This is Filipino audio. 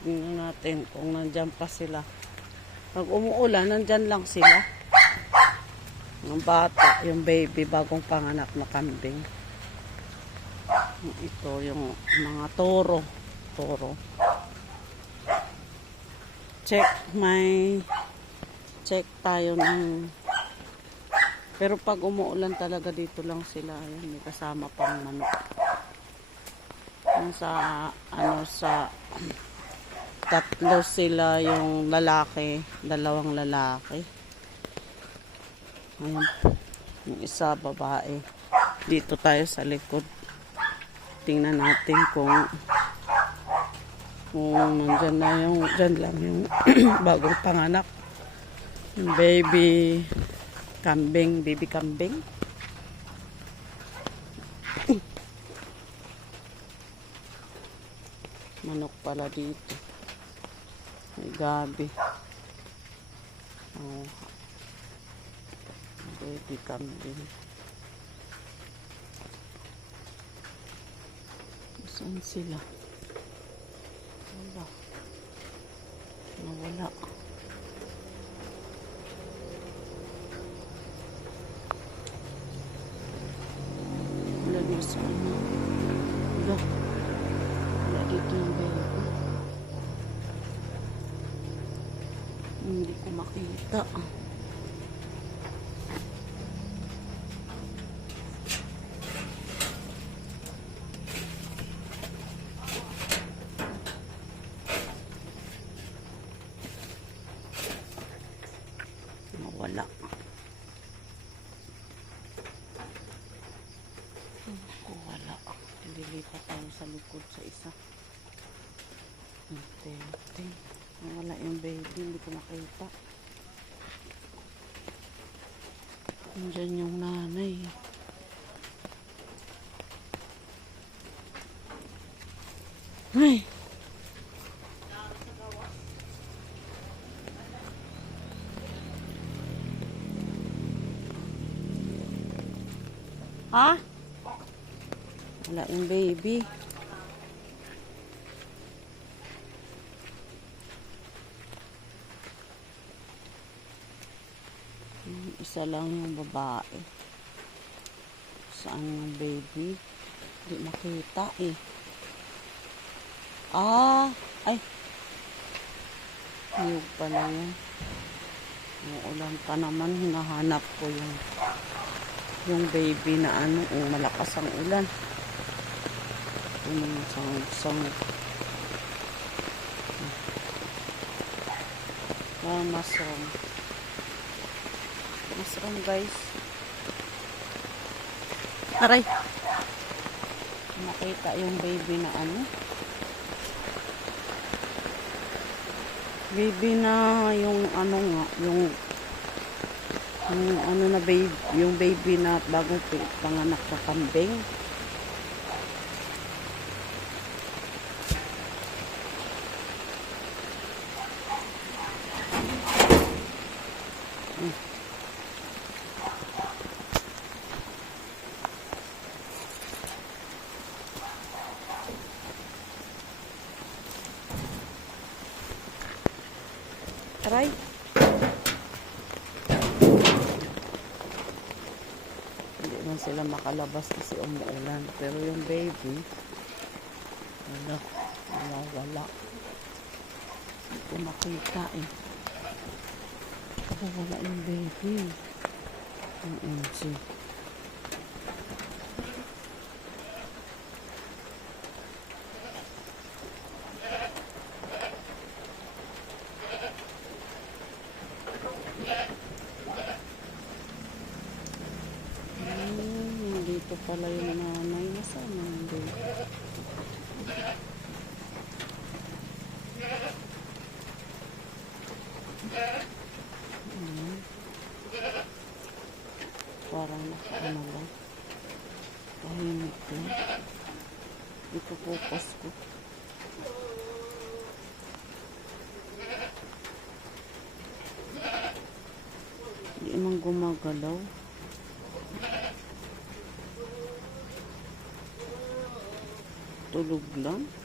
Tingnan natin kung nandyan pa sila. Pag umuulan, nandyan lang sila. Yung bata, yung baby, bagong panganak na kambing. Ito yung mga toro. Toro. Check may check tayo ng pero pag umuulan talaga dito lang sila ayan, may kasama pang manok yung sa ano sa tatlo sila yung lalaki dalawang lalaki. Ayan yung isa babae. Dito tayo sa likod. Tingnan natin kung kung nandyan na yung dyan lang yung bagong panganak. Yung baby kambing baby kambing. Manok pala dito gabi. Oh. baby kambing saan sila? Wala. Nawala. Wala dito sa ano. Wala. Wala dito yung baby hindi ko makita. Nawala wala lilipat tayo sa likod sa isa. Ante ante nawala yung baby hindi ko makita Nandiyan yung nanay. Ay! Ha? Wala yung baby. Yung Isa lang yung babae. Saan yung baby? Hindi makita eh. Ah! Ay! Niyog pala yan. Umuulan pa naman. Hinahanap ko yung yung baby na ano, yung malakas ang ulan. Yung sang Ah, mushroom. Mushroom guys. Aray. Nakita yung baby na ano. Baby na yung ano nga, yung yung ano na baby, yung baby na bagong panganak na kambing. Aray. Hindi man sila makalabas kasi umuulan. Pero yung baby, wala, wala, wala. Hindi ko makita eh. Wala yung baby. Ang MG. Dito pala yung nanay. Nasaan yung baby? Hmm. Parang nakaano lang. Tahimik. Ito focus ko. Hindi man gumagalaw. Tulog lang.